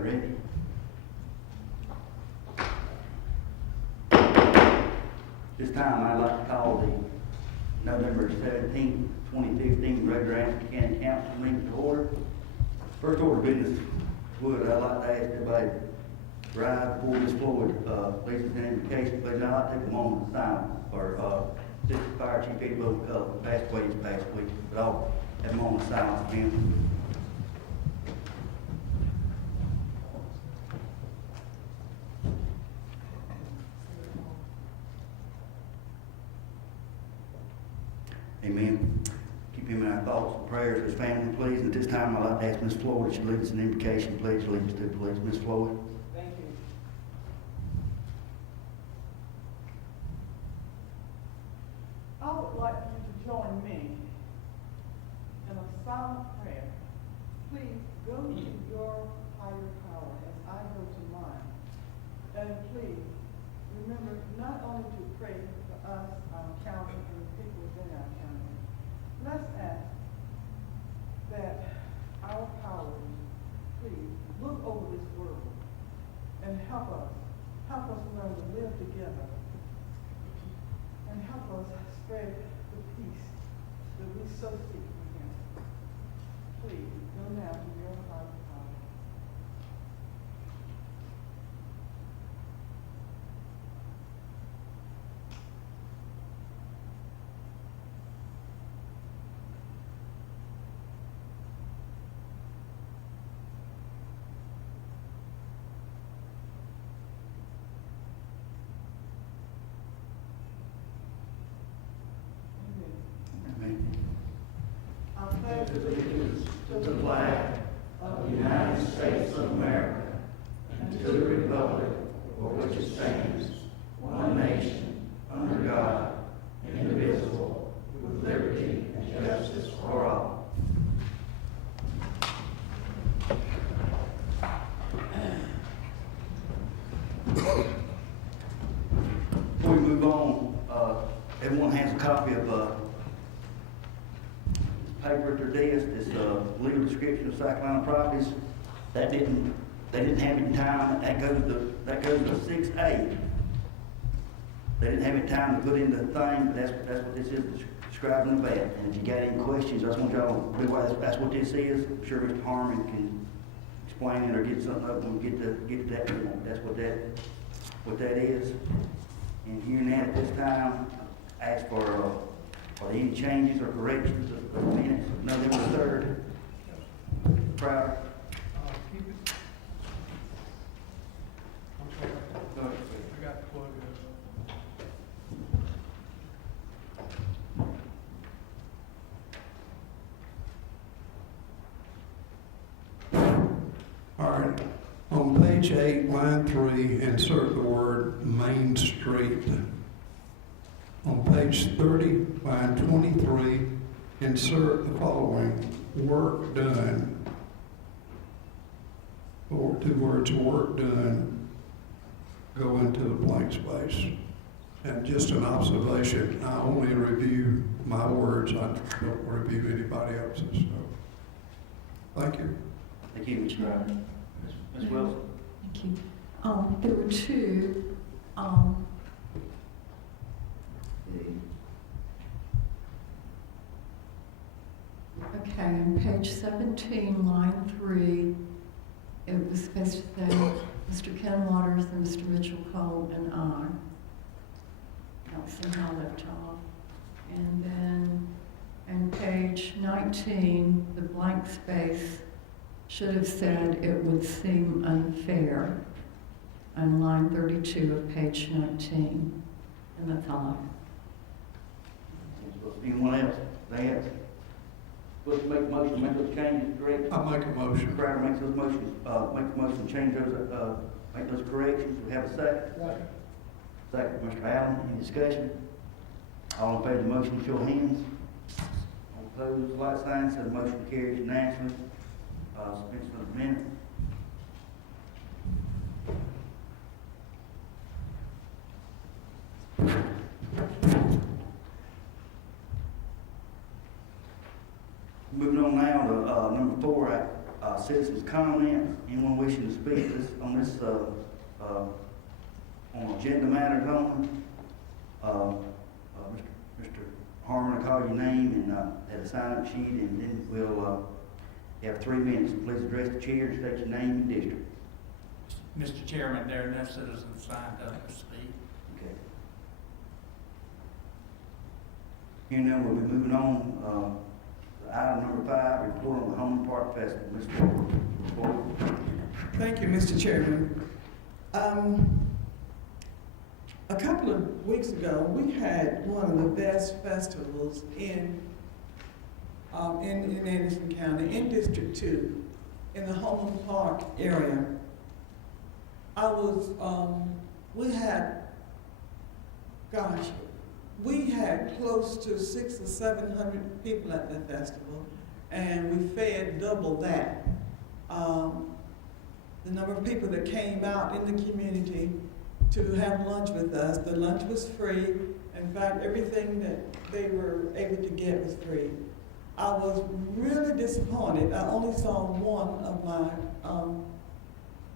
Ready? This time I'd like to call the November 17th, 2015 regular Anderson County Council meeting to order. First order of business would I'd like to ask everybody to rise before Ms. Floyd leads us in invocation. Please, I'd like to take a moment of silence for Assistant Fire Chief Eddie Bo passed away this past week. But I'll have a moment of silence for him. Amen. Keep him in our thoughts and prayers, his family, please. And at this time, I'd like to ask Ms. Floyd if she lead us in invocation. Please lead us to the please. Ms. Floyd. Thank you. I would like you to join me in a silent prayer. Please go to your higher power as I go to mine. And please remember not only to pray for us, our county, and the people within our county. Let's ask that our powers, please, look over this world and help us learn to live together and help us spread the peace that we so seek from Him. Please, go now to your higher power. Allegiance to the flag of the United States of America and to the republic for which it stands, one nation, under God, indivisible, with liberty and justice for all. Before we move on, everyone has a copy of paper at their desk, this legal description of Cyclone properties. They didn't have it in time. That goes to 6A. They didn't have it in time to put in the thing, but that's what this is describing the bat. And if you got any questions, I just want y'all to know why that's what this is. I'm sure Mr. Harmon can explain it or get something up when we get to that point. That's what that is. And hearing that at this time, I ask for are there any changes or corrections of the minutes of November 3rd? Proud. Keep it. I'm sorry. I got to plug it. All right. On page 8, line 3, insert the word Main Street. On page 30, line 23, insert the following: work done. Or 2 words, work done, go into the blank space. And just an observation, I only review my words, I don't review anybody else's, so, thank you. Thank you, Mr. Ryder. Ms. Wilson? Thank you. There were two, okay, on page 17, line 3, it was supposed to say Mr. Ken Waters and Mr. Mitchell Cole and I. That was somehow left off. And then on page 19, the blank space should have said it would seem unfair on line 32 of page 19. And that's all. Anyone else? Anything else? Let's make a motion, make those changes, correct? I make a motion. Crowder makes those motions, make the motion, change those, make those corrections. We have a second. Second, Mr. Allen, any discussion? All in favor of the motion, show of hands. All opposed, like sign, so the motion carries unanimously. Suspension of the minutes. Moving on now to number 4, citizens' comments. Anyone wishing to speak on this on agenda matters only? Mr. Harmon will call your name and at a sign-up sheet, and then we'll have 3 minutes. Please address the chair and state your name and district. Mr. Chairman, there are no citizens signed up to speak. Okay. Here now we'll be moving on. Item number 5, report on the Home Park Festival. Mr. Ford. Thank you, Mr. Chairman. A couple of weeks ago, we had one of the best festivals in Anderson County, in District 2, in the Home Park area. We had close to 600 or 700 people at the festival, and we fed double that. The number of people that came out in the community to have lunch with us, the lunch was free. In fact, everything that they were able to get was free. I was really disappointed. I only saw one of my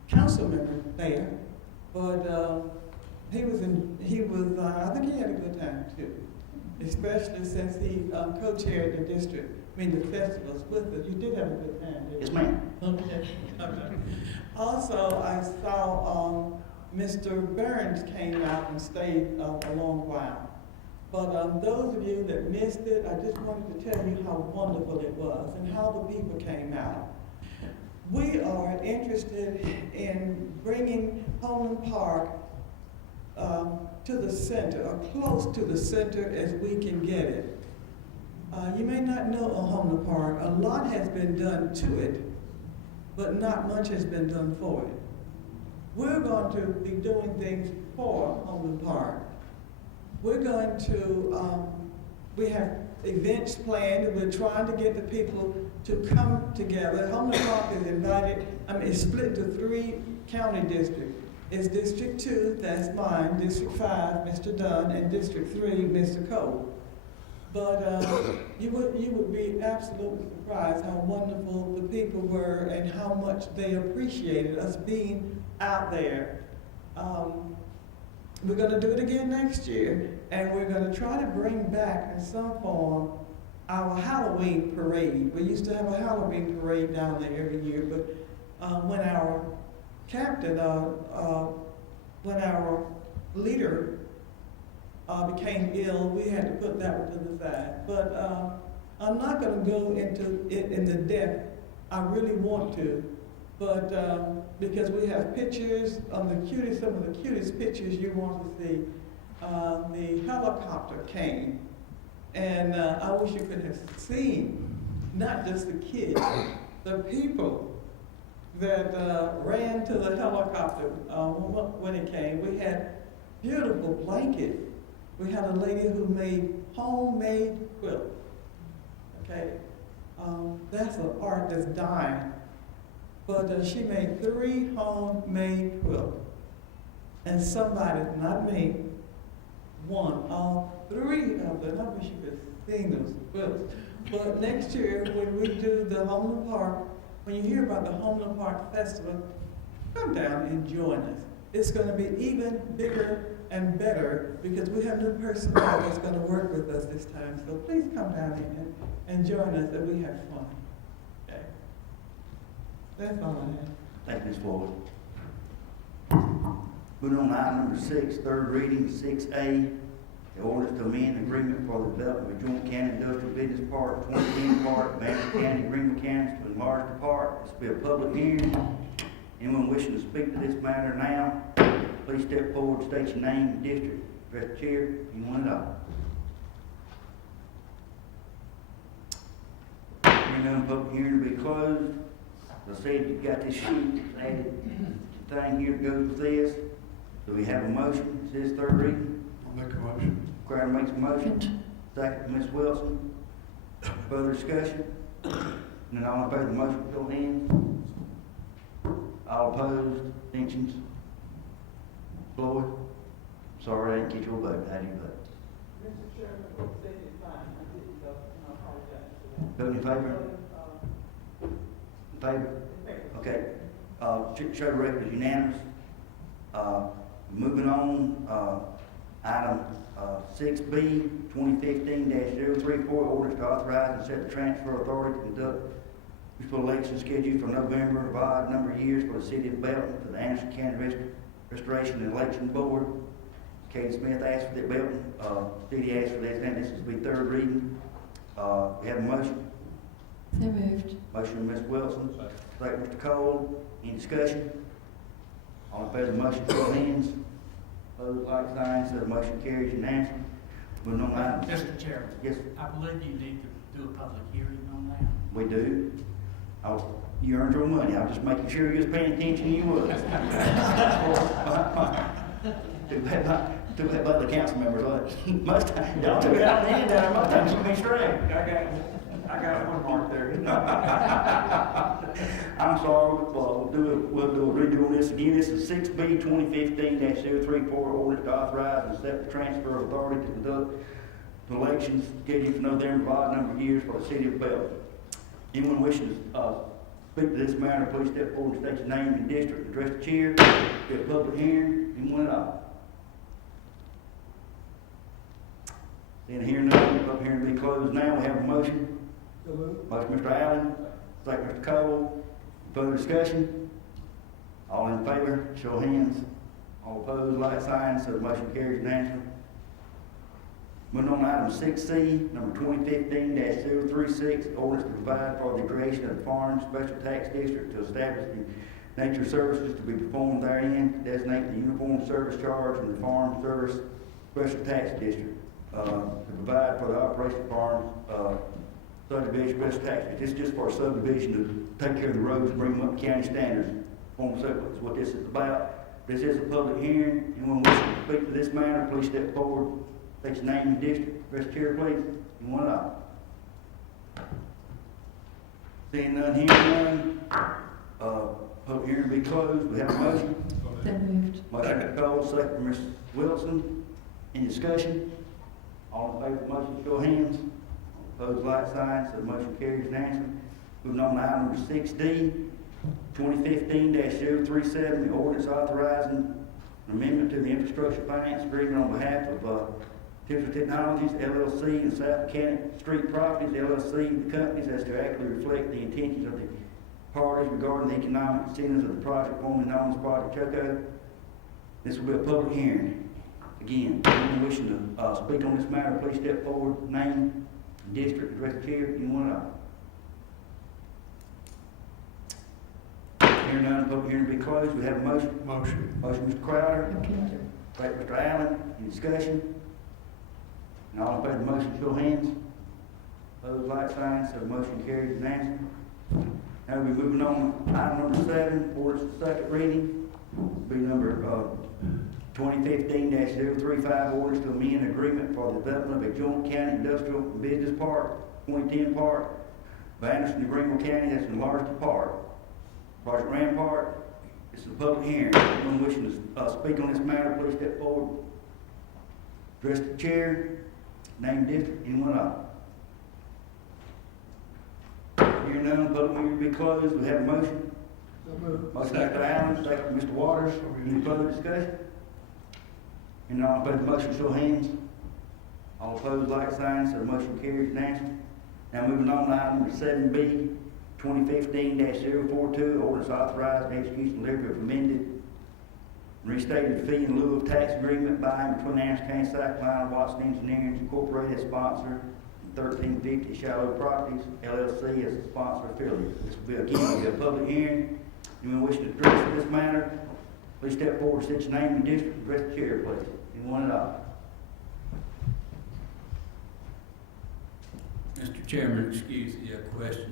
council members there, but I think he had a good time too, especially since he co-chaired the district, the festivals with us. You did have a good time, didn't you? Yes, ma'am. Okay. Also, I saw Mr. Burns came out and stayed a long while. But those of you that missed it, I just wanted to tell you how wonderful it was and how the people came out. We are interested in bringing Homeland Park to the center, or close to the center as we can get it. You may not know of Homeland Park. A lot has been done to it, but not much has been done for it. We're going to be doing things for Homeland Park. We're going to, we have events planned, and we're trying to get the people to come together. Homeland Park is invited, it's split into 3 county districts. It's District 2, that's mine, District 5, Mr. Dunn, and District 3, Mr. Cole. But you would be absolutely surprised how wonderful the people were and how much they appreciated us being out there. We're going to do it again next year, and we're going to try to bring back in some form our Halloween parade. We used to have a Halloween parade down there every year, but when our captain, when our leader became ill, we had to put that one to the side. But I'm not going to go into it in the depth I really want to, but because we have pictures of some of the cutest pictures you want to see. The helicopter came, and I wish you could have seen not just the kids, the people that ran to the helicopter when it came. We had beautiful blankets. We had a lady who made homemade quilts. Okay, that's an art that's dying. But she made 3 homemade quilts. And somebody, not me, won all 3 of them. I wish you could have seen those books. But next year, when we do the Homeland Park, when you hear about the Homeland Park Festival, come down and join us. It's going to be even bigger and better because we have new personnel that's going to work with us this time. So please come down and join us and we have fun. Okay. That's all I have. Thank you, Ms. Floyd. Moving on to item number 6, third reading, 6A, the ordinance to amend agreement for the development of Joint County Industrial Business Park, 2010 Park, Madison County, Greenville County, to enlarge the park. This will be a public hearing. Anyone wishing to speak to this matter now, please step forward, state your name and district, address the chair, anyone at all. Hearing none, public hearing will be closed. As I said, you've got this sheet, added thing here that goes with this. Do we have a motion? It says third reading. I'll make a motion. Crowder makes a motion. Second, Ms. Wilson. Further discussion? And then all in favor of the motion, show of hands. All opposed, abstentions? Floyd? Sorry, I didn't get your vote. How do you vote? Mr. Chairman, what said is fine. I didn't vote, and I apologize for that. Vote in favor? In favor? Okay. Show the record is unanimous. Moving on, item 6B, 2015-034, orders to authorize and set the transfer authority to conduct municipal elections scheduled for November of odd number of years for the city of Belton for the Anderson County Restoration and Election Board. Katie Smith asked for that Belton. City asked for this, and this is the third reading. We have a motion. So moved. Motion by Ms. Wilson. Second, Mr. Cole. Any discussion? All in favor of the motion, show of hands. Opposed, like sign, so the motion carries unanimously. Moving on to items. Mr. Chairman, Yes, I believe you need to do a public hearing on that. we do. You earned your money. I was just making sure you was paying attention, you was. Too bad about the council members, most times, y'all took it out of the end there, most times you be straight. I got one mark there. I'm sorry, we'll do a redo on this again. This is 6B 2015-034, ordinance to authorize and set the transfer of authority to conduct elections scheduled for November of odd number of years for the city of Belton. Anyone wishing to speak to this matter, please step forward and state your name and district, address the chair, be a public hearing, anyone at all. Seeing here none, public hearing will be closed now. We have a motion. Motion, Mr. Allen. Second, Mr. Cole. Further discussion? All in favor, show of hands. All opposed, like sign, so the motion carries unanimously. Moving on to item 6C, number 2015-036, ordinance to provide for the creation of a farm special tax district to establish the nature of services to be performed therein, designate the uniform service charge and the farm service special tax district, to provide for the operation of farms, subdivision special tax. This is just for a subdivision to take care of the roads and bring them up to county standards. That's what this is about. This is a public hearing. Anyone wishing to speak to this matter, please step forward. State your name and district. Address the chair, please. Anyone at all? Seeing none, hearing none. Public hearing will be closed. We have a motion. So moved. Motion by Cole, second by Ms. Wilson. Any discussion? All in favor of the motion, show of hands. Opposed, like sign, so the motion carries unanimously. Moving on to item number 6D, 2015-037, the ordinance authorizing an amendment to the infrastructure finance agreement on behalf of Tiffany Technologies, LLC, and South County Street Properties, LLC, the companies, as to accurately reflect the intentions of the parties regarding the economic incentives of the project formerly known as Project Choco. This will be a public hearing. Again, anyone wishing to speak on this matter, please step forward, name, district, address the chair, anyone at all. Hearing none, public hearing will be closed. We have a motion. Motion. Motion, Mr. Crowder. Okay. Second, Mr. Allen. Any discussion? And all in favor of the motion, show of hands. Opposed, like sign, so the motion carries unanimously. Now we'll be moving on to item number 7, ordinance to second reading. Be number 2015-035, ordinance to amend agreement for the development of a joint county industrial business park, 2010 Park, by Anderson and Greenville County. That's enlarged the park. Project Rampart. This is a public hearing. Anyone wishing to speak on this matter, please step forward. Address the chair, name district, anyone up? Hearing none, public hearing will be closed. We have a motion. Motion by Mr. Allen, second by Mr. Waters. Any further discussion? Hearing none, all in favor of the motion, show of hands. All opposed, like sign, so the motion carries unanimously. Now moving on to item number 7B, 2015-042, ordinance authorizing the execution and delivery of amended and restated fee in lieu of tax agreement by and between Anderson County, South Carolina, Watson Engineering Incorporated as sponsor, and 1350 Shallow Properties LLC as a sponsor affiliate. This will be again a public hearing. Anyone wishing to address this matter, please step forward, state your name and district, and address the chair, please. Anyone at all? Mr. Chairman, excuse the question.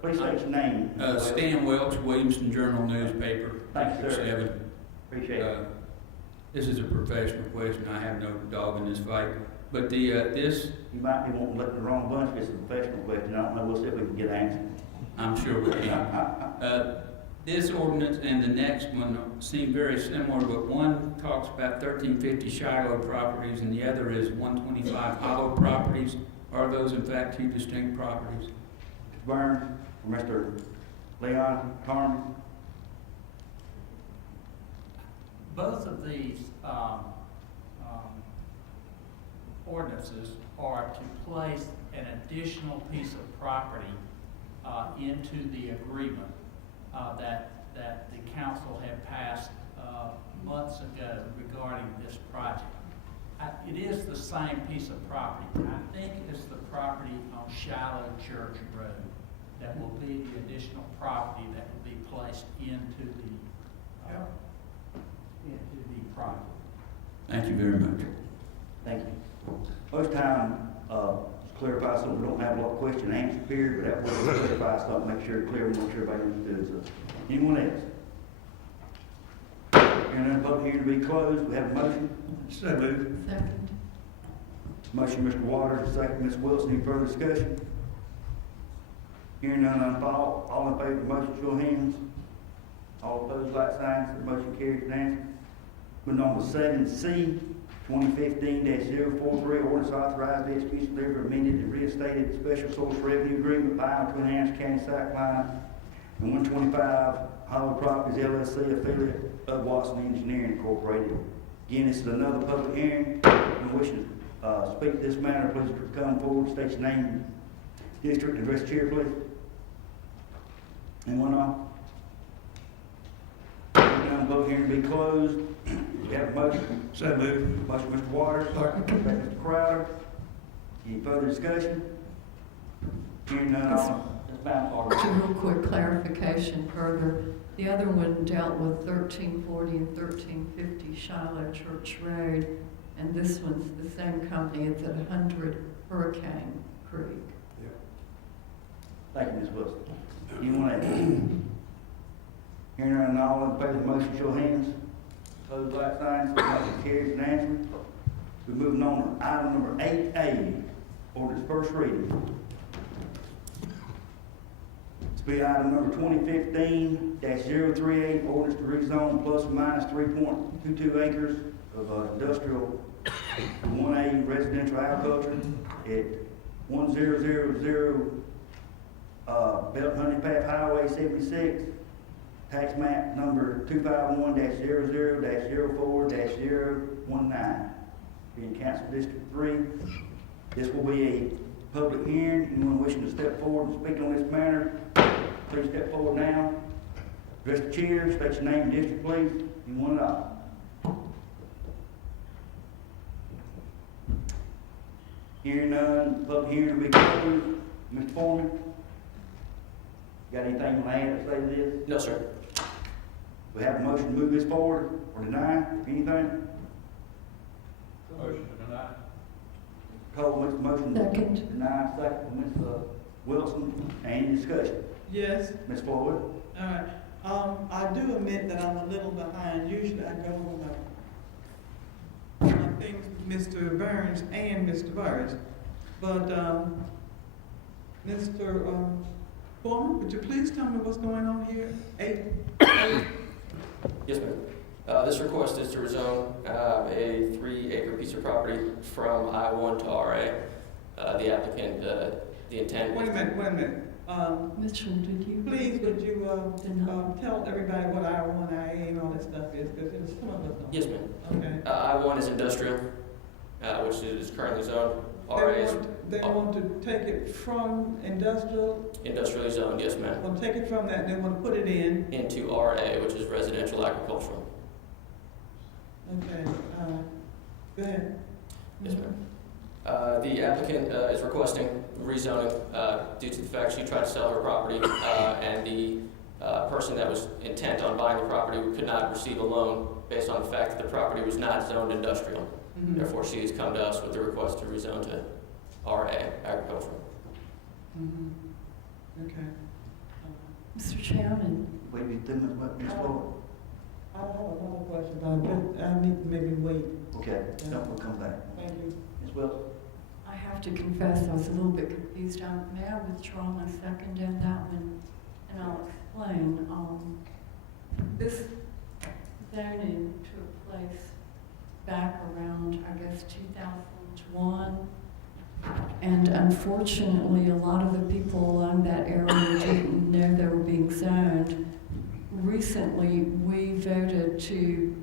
Please state your name. Stan Welch, Williamson Journal newspaper. Thank you, sir. 7. Appreciate it. This is a professional question. I have no dog in this fight. But this, You might be wanting to look at the wrong bunch if it's a professional question. I don't know. We'll see if we can get an answer. I'm sure we can. This ordinance and the next one seem very similar, but one talks about 1350 Shiloh properties and the other is 125 Hollow properties. Are those in fact two distinct properties? Mr. Burns or Mr. Leon Carmen? Both of these ordinances are to place an additional piece of property into the agreement that the council had passed months ago regarding this project. It is the same piece of property. I think it's the property on Shallow Church Road that will be the additional property that will be placed into the project. Thank you very much. Thank you. Most time, to clarify something, we don't have a lot of question and answer period, but that way we clarify something, make sure it's clear, and make sure everybody understood. So, anyone else? Hearing none, public hearing to be closed. We have a motion. So moved. Second. Motion, Mr. Waters, second, Ms. Wilson. Any further discussion? Hearing none, all in favor of the motion, show of hands. All opposed, like signs. The motion carries unanimously. Moving on to 7C, 2015-043, ordinance authorizing the execution of delivery of amended and reinstated special source revenue agreement by and between Anderson County, South Carolina, and 125 Hollow Properties LLC, affiliate of Watson Engineering Incorporated. Again, this is another public hearing. If you wish to speak to this matter, please come forward, state your name, district, and address the chair, please. Anyone else? Public hearing to be closed. We have a motion. So moved. Motion, Mr. Waters. Second. Second, Mr. Crowder. Any further discussion? Hearing none, all. Ms. Bowles. Just a real quick clarification further. The other one dealt with 1340 and 1350 Shiloh Church Road, and this one's the same company. It's at 100 Hurricane Creek. Thank you, Ms. Wilson. Anyone else? Hearing none, all in favor of the motion, show of hands. Opposed, like signs. Motion carries unanimously. We're moving on to item number 8A, ordinance first reading. This will be item number 2015-038, ordinance to rezone plus or minus 3.22 acres of industrial 1A residential agriculture at 1000 Belt Honey Path Highway 76. Tax map number 251-00-04-019, being Council District 3. This will be a public hearing. Anyone wishing to step forward and speak on this matter, please step forward now. Address the chair, state your name and district, please. Anyone at all? Hearing none, public hearing will be closed. Mr. Foreman, got anything you want to add to say to this? No, sir. We have a motion to move this forward or deny, anything? Motion to deny. Cole makes a motion to Second. deny, second from Ms. Wilson. Any discussion? Yes, Ms. Floyd? all right. I do admit that I'm a little behind. Usually I go on my things with Mr. Burns and Mr. Burns. But, Mr. Foreman, would you please tell me what's going on here? 8. Yes, ma'am. This request is to rezone a 3-acre piece piece of property from I-1 to RA. The applicant, the intent. Wait a minute. Mitchell, did you? Please, would you, tell everybody what I-1, IA, and all that stuff is, because some of us don't. Yes, ma'am. Okay. I-1 is industrial, which is currently zoned. RA is They want to take it from industrial, industrially zoned, yes, ma'am, want to take it from that, they want to put it in. into RA, which is residential agricultural. Okay, go ahead. Yes, ma'am. The applicant is requesting rezoning due to the fact she tried to sell her property, and the person that was intent on buying the property could not receive a loan based on the fact that the property was not zoned industrial. Mhm. Therefore, she has come to us with the request to rezone to RA, agricultural. Mhm. Okay. Mr. Chairman, Wait, you through, Ms. Floyd? I have another question, but I need to maybe wait. Okay, then we'll come back. Thank you. Ms. Wilson? I have to confess, I was a little bit confused. May I withdraw my second on that one? And I'll explain. This zoning took place back around, I guess, 2001. And unfortunately, a lot of the people along that area didn't know they were being zoned. Recently, we voted to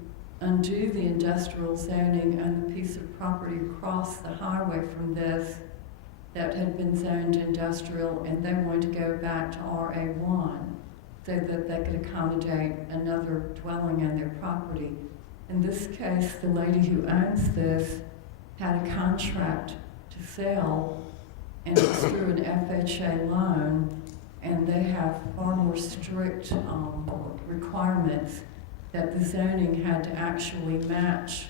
undo the industrial zoning on the piece of property across the highway from this that had been zoned industrial, and they wanted to go back to RA1 so that they could accommodate another dwelling on their property. In this case, the lady who owns this had a contract to sell, and it's through an FHA loan, and they have far more strict requirements that the zoning had to actually match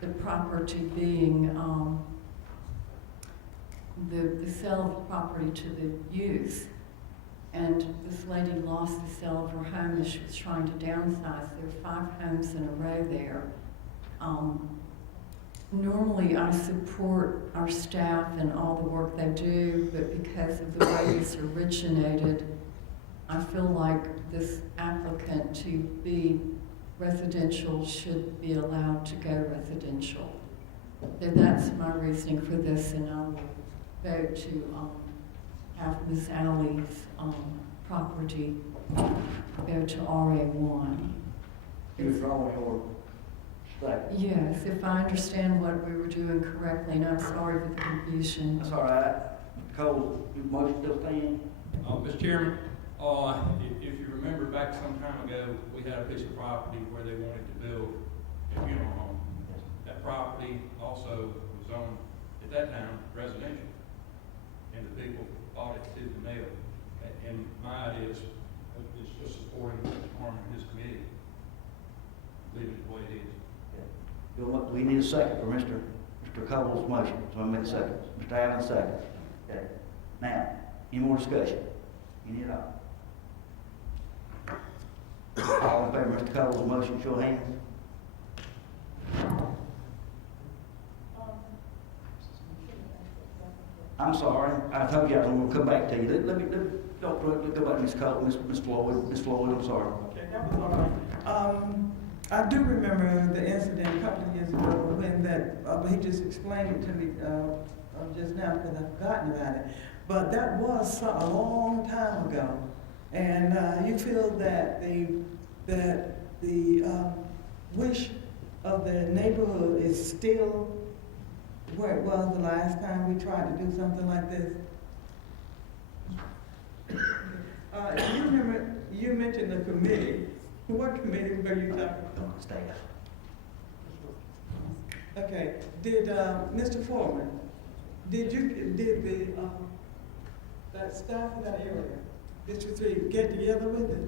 the property being, the sale of the property to the use. And this lady lost the sale of her home as she was trying to downsize. There are 5 homes in a row there. Normally, I support our staff and all the work they do, but because of the way this originated, I feel like this applicant to be residential should be allowed to go residential. So that's my reasoning for this, and I will vote to have Ms. Alley's property go to RA1. You withdraw your second. Yes, if I understand what we were doing correctly, and I'm sorry for the confusion. That's all right. Cole, your motion still stand? Mr. Chairman, if you remember back some time ago, we had a piece of property where they wanted to build a funeral home. That property also was zoned, at that time, residential. And the people bought it to the nail. And my idea is just supporting Mr. Harmon and his committee. Leave it the way it is. We need a second for Mr. Cole's motion, so I make a second. Mr. Allen, second. Okay. Now, any more discussion? Any at all? All in favor of Mr. Cole's motion, show of hands. I'm sorry, I told you I was going to come back to you. Let me go back to Ms. Cole, Ms. Floyd, I'm sorry. Okay, that was all right. I do remember the incident a couple of years ago when that, he just explained it to me just now because I've forgotten about it. But that was a long time ago. And you feel that the wish of the neighborhood is still where it was the last time we tried to do something like this? You remember, you mentioned the committee. What committee were you talking about? Staff. Okay, did, Mr. Foreman, did that staff of that area, District 3, get together with it?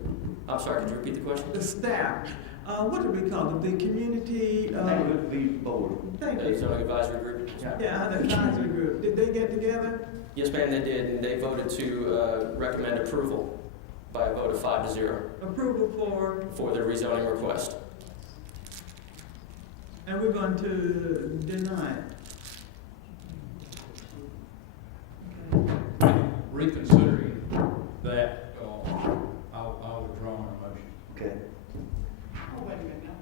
I'm sorry, could you repeat the question? The staff, what do we call it, the community? Neighborhood Review Board. Thank The you. zoning advisory group? Yeah, the advisory group, did they get together? Yes, ma'am, they did, and they voted to recommend approval by a vote of 5-0 Approval for the rezoning request. and we're going to deny it. Reconsidering that, I'll withdraw my motion. Okay. Oh, wait a minute now.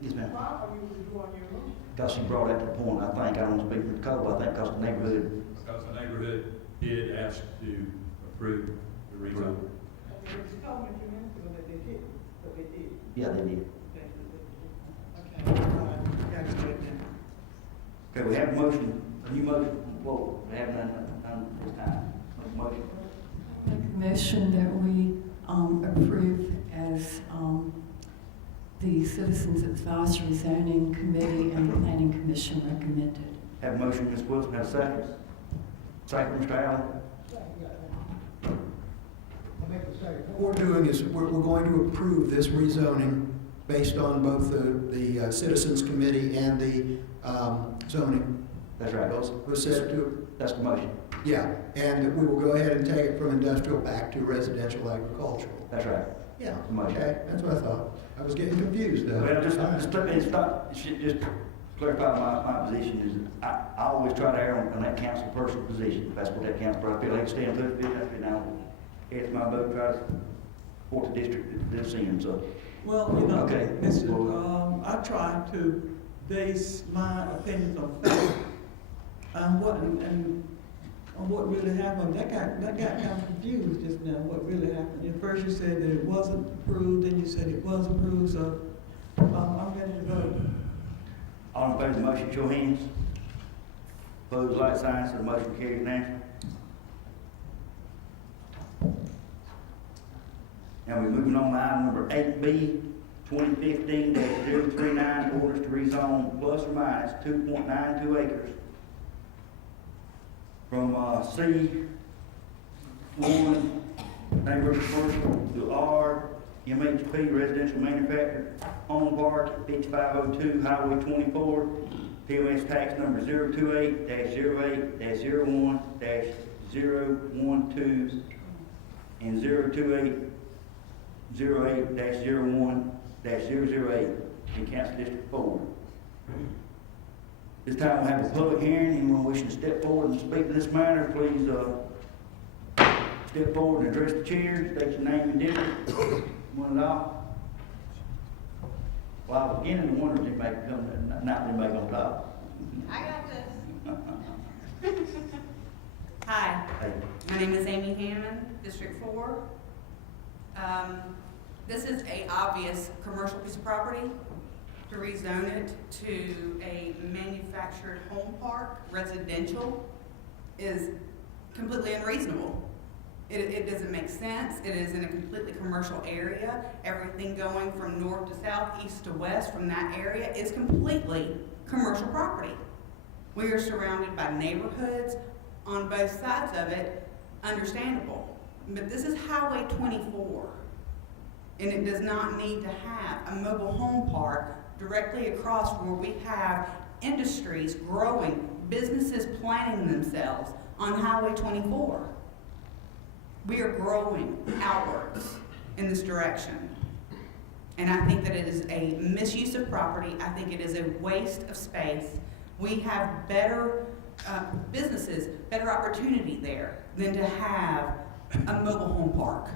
Yes, ma'am. Why are you withdrawing on your motion? Because she brought that to the point, I think, I don't speak for Cole, I think because the neighborhood, Because the neighborhood did ask to approve the rezone. Okay, you told me a few minutes ago that they didn't, but they did. yeah, they did. Okay, all right, got it straight now. Okay, we have a motion, a new motion, whoa, we haven't done this time. Make a motion. Make a motion that we approve as the Citizens Advisory Zoning Committee and the Planning Commission recommended. Have a motion, Ms. Wilson, have a second. Second, Mr. Allen. What we're doing is we're going to approve this rezoning based on both the Citizens Committee and the zoning. That's right. Was said to, That's the motion. yeah, and we will go ahead and take it from industrial back to residential agricultural. That's right. Yeah, Motion. okay, that's what I thought. I was getting confused though. Well, just let me stop, just clarify my position is, I always try to err on that council person position. That's what that council, I feel like stand to it, that's been now, it's my vote, try to support the district that's in, so. Well, you know, Okay. I try to base my opinions on fact, on what really happened. That got kind of confused just now, what really happened. At first you said that it wasn't approved, then you said it was approved, so, I'm ready to vote. All in favor of the motion, show hands. Opposed, like sign, so the motion carries now. Now we're moving on to item number 8B, 2015-039, orders to rezone plus or minus 2.92 acres from C1 neighborhood commercial to R MHP residential manufactured home park at 5502 Highway 24, POS tax number 028-08-01-012 and 028-08-01-008 in Council District 4. This time we'll have a public hearing. Anyone wishing to step forward and speak to this matter, please step forward and address the chair, state your name and district, one and all. Well, I was beginning to wonder if anybody could come, not anybody gonna talk. I got this. Hi, Hey, my name is Amy Hammond, District 4. This is a obvious commercial piece of property. To rezone it to a manufactured home park, residential, is completely unreasonable. It doesn't make sense. It is in a completely commercial area. Everything going from north to south, east to west from that area is completely commercial property. We are surrounded by neighborhoods on both sides of it, understandable. But this is Highway 24, and it does not need to have a mobile home park directly across where we have industries growing, businesses planting themselves on Highway 24. We are growing outwards in this direction. And I think that it is a misuse of property. I think it is a waste of space. We have better businesses, better opportunity there than to have a mobile home park.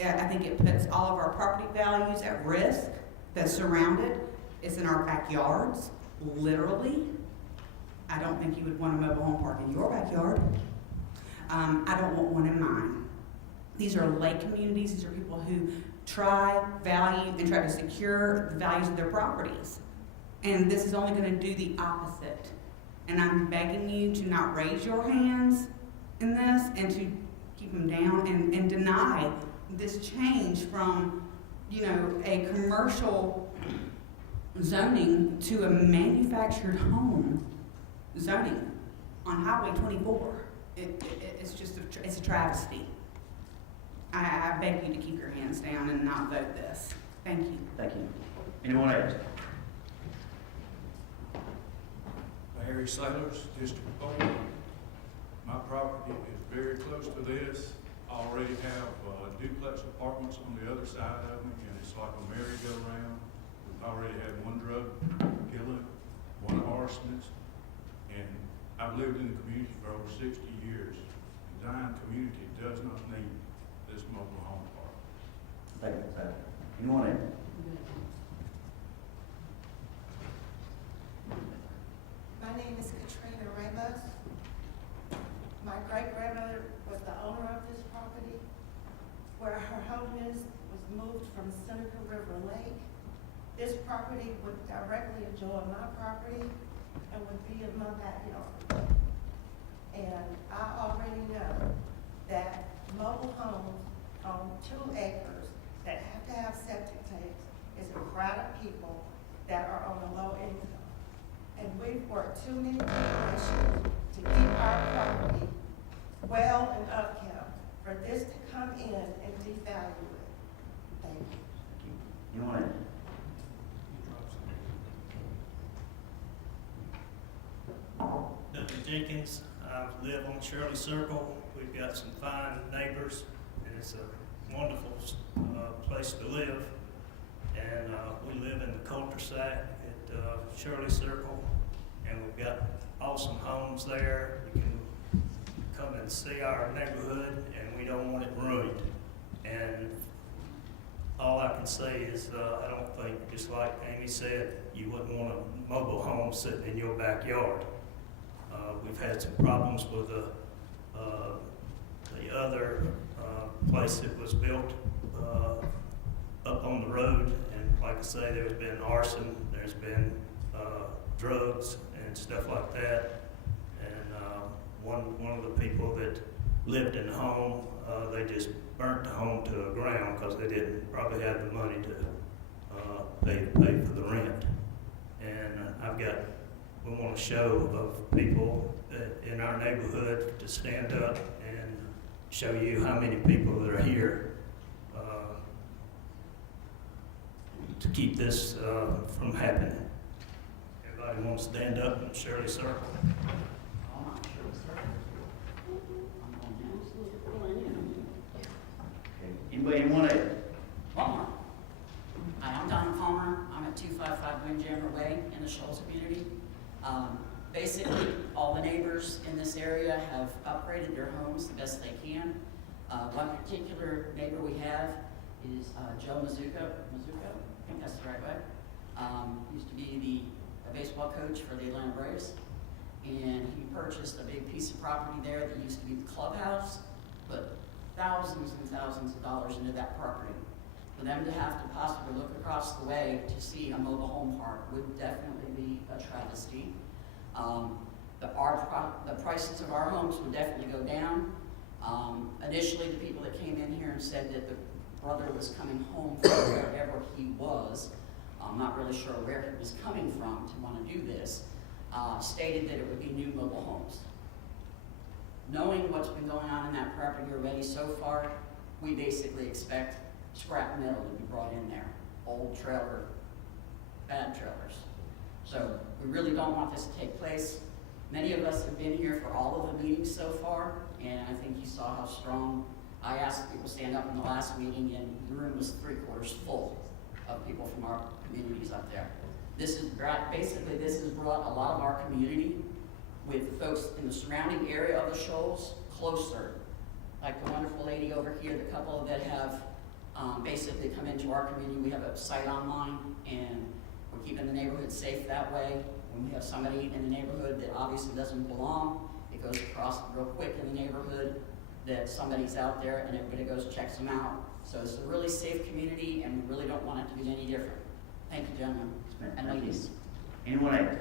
I think it puts all of our property values at risk that surround it. It's in our backyards, literally. I don't think you would want a mobile home park in your backyard. I don't want one in mine. These are lake communities. These are people who value, and try to secure the values of their properties. And this is only going to do the opposite. And I'm begging you to not raise your hands in this and to keep them down and deny this change from, a commercial zoning to a manufactured home zoning on Highway 24. It's just it's a travesty. I beg you to keep your hands down and not vote this. Thank you. thank you. Anyone else? Larry Sailors, District 4. My property is very close to this. I already have duplex apartments on the other side of me, and it's like a merry-go-round. We've already had one drug killing, one arsonist, and I've lived in the community for over 60 years. The Zion community does not need this mobile home park. Thank you. Anyone else? name is Katrina Ramos. My great-grandmother was the owner of this property. Where her home is was moved from Seneca River Lake. This property would directly adjoin my property and would be in my backyard. And I already know that mobile homes on 2 acres that have to have septic tanks is a crowd of people that are on a low income. And we've worked too many generations to keep our property well and upkept for this to come in and devalue it. Thank you. You want to? W. Jenkins. I live on Shirley Circle. We've got some fine neighbors, and it's a wonderful place to live. And we live in the cul-de-sac at Shirley Circle, and we've got awesome homes there. You can come and see our neighborhood, and we don't want it ruined. And all I can say is I don't think, just like Amy said, you wouldn't want a mobile home sitting in your backyard. We've had some problems with the other place that was built up on the road, and like I say, there's been arson, there's been drugs and stuff like that. And one of the people that lived in the home, they just burnt the home to the ground because they didn't probably have the money to pay for the rent. And we want a show of people in our neighborhood to stand up and show you how many people that are here to keep this from happening. Everybody wants to stand up in Shirley Circle. Anybody want to? One more. Hi, I'm Donna Palmer. I'm at 255 Windjammer Way in the Shoals community. Basically, all the neighbors in this area have upgraded their homes the best they can. One particular neighbor we have is Joe Mizuko. I think that's the right way. Used to be the baseball coach for the Atlanta Braves. And he purchased a big piece of property there that used to be the clubhouse, but thousands and thousands of dollars into that property. For them to have to possibly look across the way to see a mobile home park would definitely be a travesty. The prices of our homes would definitely go down. Initially, the people that came in here and said that the brother was coming home from wherever he was, I'm not really sure where he was coming from to want to do this, stated that it would be new mobile homes. Knowing what's been going on in that property already so far, we basically expect scrap metal to be brought in there. Old trailer, bad trailers. So we really don't want this to take place. Many of us have been here for all of the meetings so far, and I think you saw how strong. I asked people to stand up in the last meeting, and the room was 3/4 full of people from our communities up there. This has brought a lot of our community with the folks in the surrounding area of the Shoals closer. Like the wonderful lady over here, the couple that have basically come into our community. We have a site online, and we're keeping the neighborhood safe that way. When we have somebody in the neighborhood that obviously doesn't belong, it goes across real quick in the neighborhood that somebody's out there, and everybody goes checks them out. So it's a really safe community, and we really don't want it to be any different. Thank you, gentlemen and ladies. Anyone else?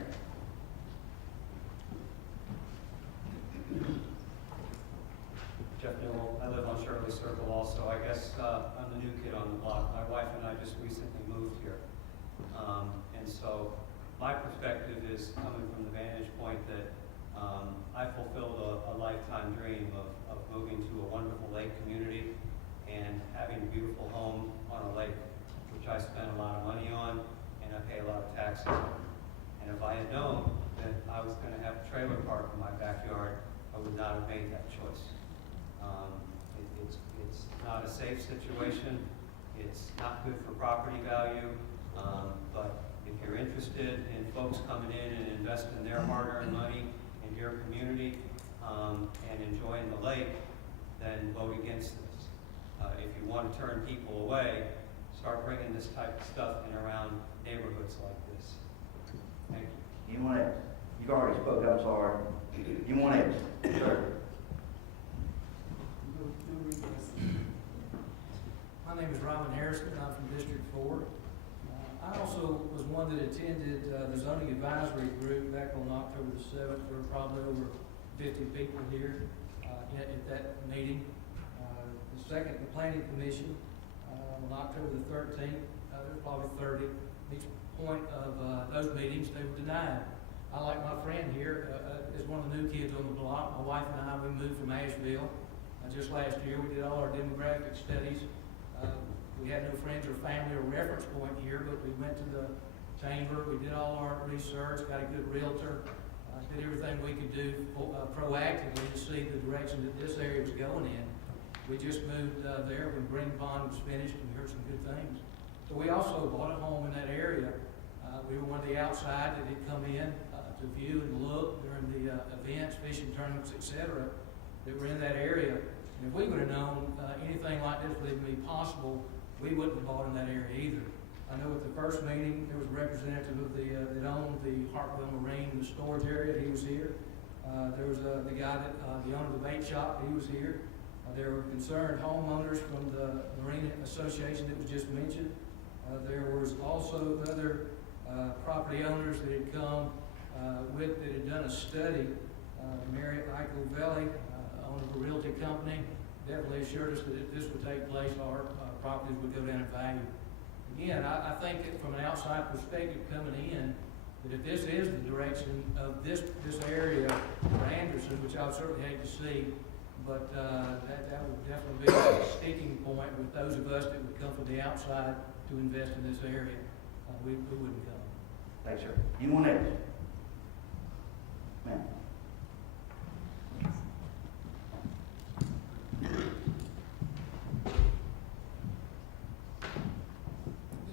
Jeff Newell. I live on Shirley Circle also. I guess I'm the new kid on the block. My wife and I just recently moved here. And so my perspective is coming from the vantage point that I fulfilled a lifetime dream of moving to a wonderful lake community and having a beautiful home on a lake, which I spent a lot of money on and I pay a lot of taxes on. And if I had known that I was going to have a trailer park in my backyard, I would not have made that choice. It's not a safe situation. It's not good for property value. But if you're interested in folks coming in and investing their hard-earned money in your community and enjoying the lake, then vote against this. If you want to turn people away, start bringing this type of stuff in around neighborhoods like this. Thank you. Anyone else? You've already spoke, I'm sorry. Anyone else? Sir? My name is Robin Harrison, I'm from District 4. I also was one that attended the zoning advisory group back on October the 7th. There were probably over 50 people here at that meeting. The second, the planning commission, on October the 13th, there were probably 30. Each point of those meetings, they were denied. I, like my friend here, is one of the new kids on the block. My wife and I, we moved from Asheville just last year. We did all our demographic studies. We had no friends or family or reference point here, but we went to the chamber, we did all our research, got a good realtor, did everything we could do proactively to see the direction that this area was going in. We just moved there when Green Pond was finished, and we heard some good things. So we also bought a home in that area. We were one of the outside that had come in to view and look during the events, fishing tournaments, etc., that were in that area. And if we would have known anything like this would even be possible, we wouldn't have bought in that area either. I know at the first meeting, there was a representative of that owned the Hartville Marine, the storage area, he was here. There was the guy that, the owner of the bait shop, he was here. There were concerned homeowners from the Marine Association that was just mentioned. There was also other property owners that had come that had done a study. Marriott Icovelli, owner of a realty company, definitely assured us that if this would take place, our properties would go down in value. Again, I think that from an outside perspective coming in, that if this is the direction of this area for Anderson, which I would certainly hate to see, but that would definitely be a sticking point with those of us that would come from the outside to invest in this area. We wouldn't come. Thanks, sir. Anyone else? Ma'am.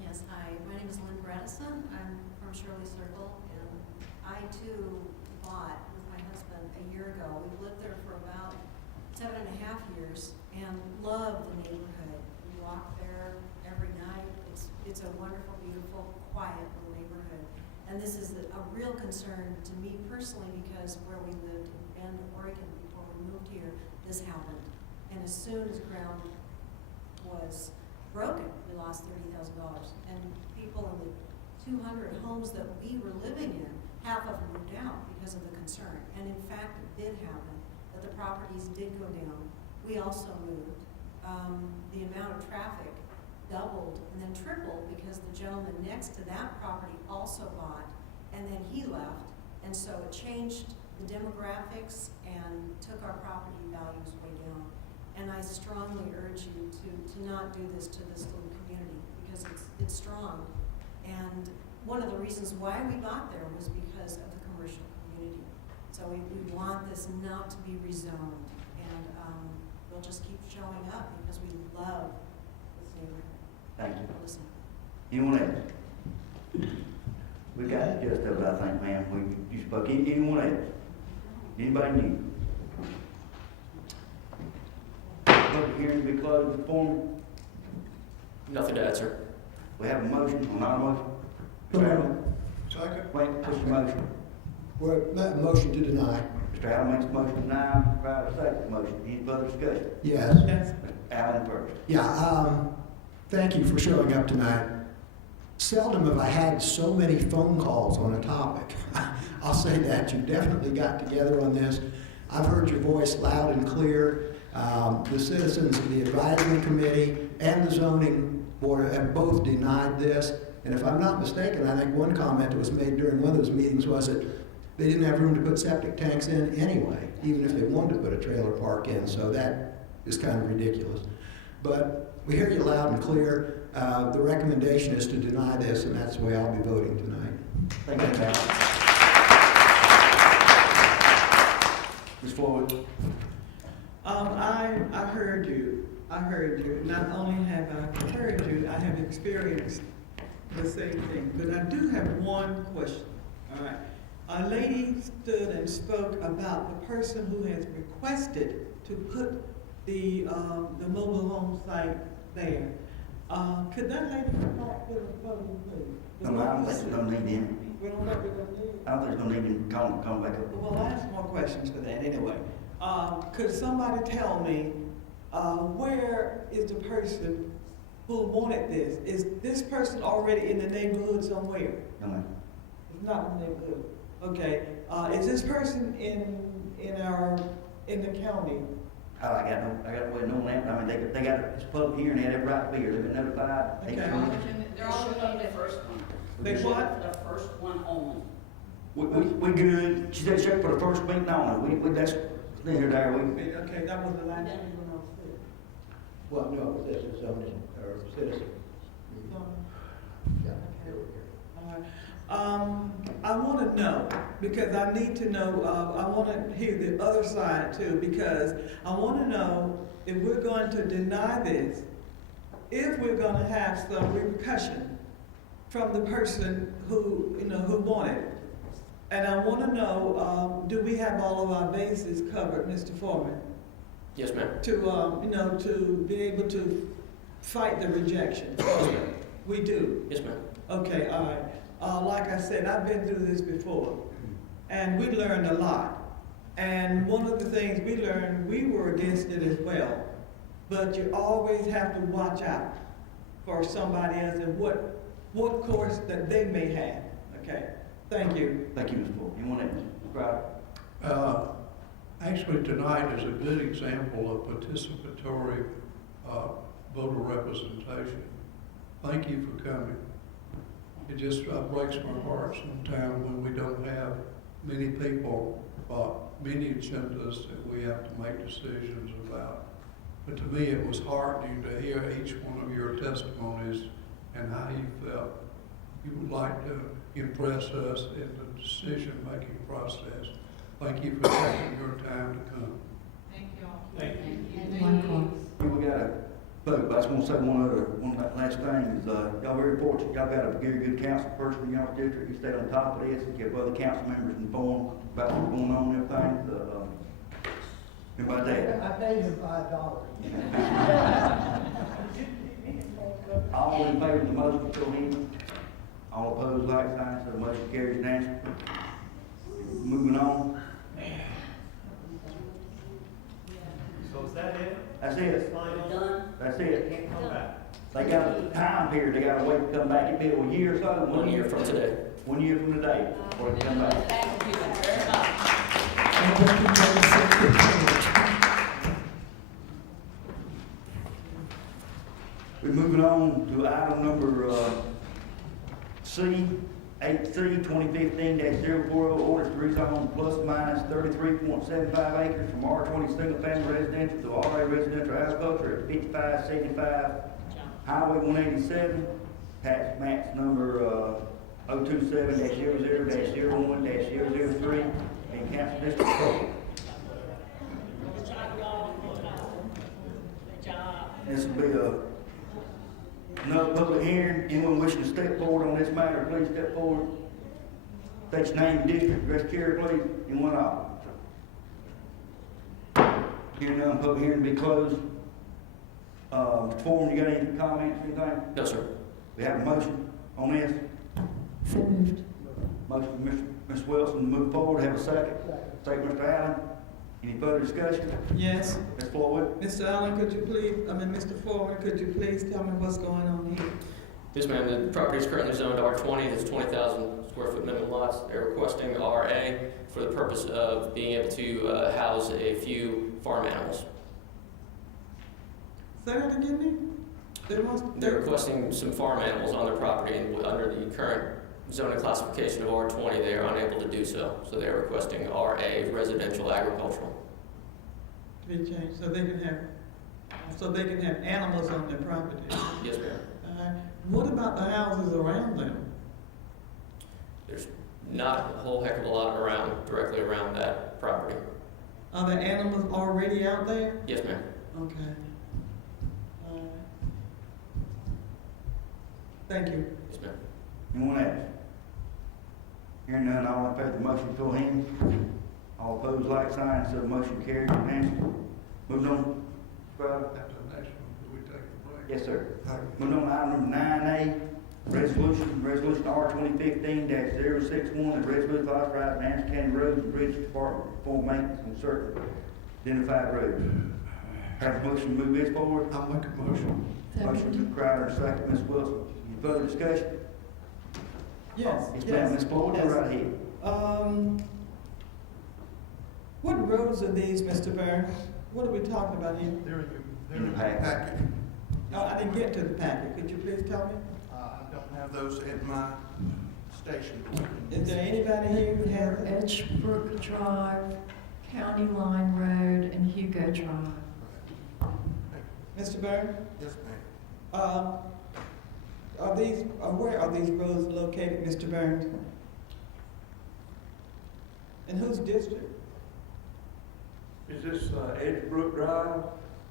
Yes, hi. My name is Lynn Bredesen. I'm from Shirley Circle, and I too bought with my husband a year ago. We've lived there for about 7.5 years and love the neighborhood. We walk there every night. It's a wonderful, beautiful, quiet little neighborhood. And this is a real concern to me personally because where we lived in Bend, Oregon, before we moved here, this happened. And as soon as ground was broken, we lost $30,000. And people in the 200 homes that we were living in, half of them moved out because of the concern. And in fact, it did happen, that the properties did go down. We also moved. The amount of traffic doubled and then tripled because the gentleman next to that property also bought, and then he left. And so it changed the demographics and took our property values way down. And I strongly urge you to not do this to this little community because it's strong. And one of the reasons why we bought there was because of the commercial community. So we want this not to be rezoned. And we'll just keep showing up because we love this neighborhood. Thank you. Listen. Anyone else? We got the gist of it, I think, ma'am. You spoke. Anyone else? Anybody new? Public hearing to be closed. Form. Nothing to add, sir. We have a motion on our motion. Mr. Allen? Second. Wait, what's your motion? Well, motion to deny. Mr. Allen makes a motion to deny. Crowd second the motion. Any further discussion? Yes. Yes. Mr. Allen first. Yeah, thank you for showing up tonight. Seldom have I had so many phone calls on a topic. I'll say that. You definitely got together on this. I've heard your voice loud and clear. The citizens of the advisory committee and the zoning board have both denied this. And if I'm not mistaken, I think one comment that was made during one of those meetings was that they didn't have room to put septic tanks in anyway, even if they wanted to put a trailer park in. So that is kind of ridiculous. But we hear you loud and clear. The recommendation is to deny this, and that's the way I'll be voting tonight. Thank you, Mr. Allen. Ms. Floyd. I heard you. I heard you. Not only have I heard you, I have experienced the same thing. But I do have one question. All right. A lady stood and spoke about the person who has requested to put the mobile home site there. Could that lady talk to the podium, please? No, I don't think we don't need him. We don't think we're gonna need it. I don't think there's no need to come back up. Well, I ask more questions for that anyway. Could somebody tell me, where is the person who wanted this? Is this person already in the neighborhood somewhere? No, ma'am. It's not in the neighborhood. Okay, is this person in the county? I got no lamp. I mean, they got, it's public hearing, they have every right to be here. They've been notified. They Okay. can- They're all looking at the first one. They what? The first one only. We good. She said check for the first meeting only. That's neither there. Okay, that was the last one I said. Well, no, this is zoning, or citizen. Yeah. I want to know, because I need to know, I want to hear the other side too, because I want to know if we're going to deny this, if we're going to have some repercussion from the person who, who wanted it. And I want to know, do we have all of our bases covered, Mr. Foreman? Yes, ma'am. To, to be able to fight the rejection? We do. Yes, ma'am. Okay, all right. Like I said, I've been through this before, and we learned a lot. And one of the things we learned, we were against it as well. But you always have to watch out for somebody else and what course that they may have. Okay, thank you. Thank you, Ms. Ford. You want to describe? Actually, tonight is a good example of participatory voter representation. Thank you for coming. It just breaks my heart sometimes when we don't have many people, many agendas that we have to make decisions about. But to me, it was heartening to hear each one of your testimonies and how you felt you would like to impress us in the decision-making process. Thank you for taking your time to come. Thank you all. Thank you. Likewise. We got a vote, but I just want to say one last thing is, y'all very fortunate. Y'all got a very good council person in y'all's district. You stayed on top of this and kept other council members informed about what's going on and everything. How about that? I paid him $5. All in favor of the motion, show hand. All opposed, like sign, so the motion carries unanimously. Moving on. So is that it? That's it. Final? Done? That's it. Can't come back. They got a time period. They got to wait to come back. It'll be a year or so. 1 year from today. 1 year from today before they come back. Thank you very much. We're moving on to item number C, 8C, 2015-040, orders to rezone plus or minus 33.75 acres from R20 single-family residential to RA residential agriculture at 5575 Highway 187, tax maps number 027-00-01-003 in Council District 4. This will be another public hearing. Anyone wishing to step forward on this matter, please step forward. State your name and district, address chair, please, and one off. Hearing none, public hearing to be closed. Mr. Foreman, you got any comments, anything? No, sir. We have a motion on this. So moved. Motion from Mr. Wilson to move forward. Have a second. Second, Mr. Allen. Any further discussion? Yes. Ms. Floyd? Mr. Allen, Mr. Foreman, could you please tell me what's going on here? Yes, ma'am. The property is currently zoned R20. There's 20,000 square foot minimum lots. They're requesting RA for the purpose of being able to house a few farm animals. Say that again, They're requesting some farm animals on their property, and under the current zoning classification of R20, they are unable to do so. So they're requesting RA, residential agricultural. to be changed, so they can have animals on their property. Yes, ma'am. What about the houses around them? There's not a whole heck of a lot directly around that property. Are there animals already out there? Yes, ma'am. Okay. Thank you. Yes, ma'am. Anyone else? Hearing none, all in favor of the motion, show hands. All opposed, like sign, so the motion carries unanimously. Moving on. At the next one, do we take a break? Yes, sir. Okay. Moving on to item number 9A, Resolution R 2015-061, the resolution authorizing Anderson County Roads and Bridge Department to perform maintenance on certain identified roads. Have a motion to move this forward? I'll make a motion. Motion to Crowder, second, Ms. Wilson. Any further discussion? Yes, Yes, yes. ma'am, Ms. Floyd, go yes. right ahead. What roads are these, Mr. Burns? What are we talking about here? They're In the packet. Oh, I didn't get to the packet. Could you please tell me? I don't have those at my station. Is there anybody here who has They're it? Edgebrook Drive, County Line Road, and Hugo Drive. Mr. Burns? Yes, ma'am. Where are these roads located, Mr. Burns? In whose district? Is this Edgebrook Drive?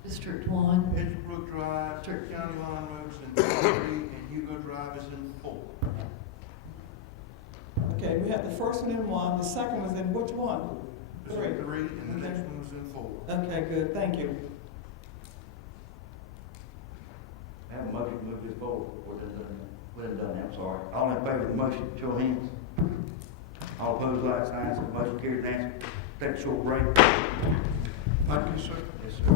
District 1. Edgebrook Drive, County Line Road's in 3, and Hugo Drive is in 4. Okay, we have the first one in 1, the second one's in which one? It's in 3, and the next one was in 4. Okay, good, thank you. Have a motion to move this forward. We done done that, I'm sorry. All in favor of the motion, show of hands. All opposed, like signs. The motion carries. Nancy, take a short break. Thank you, sir. Yes, sir.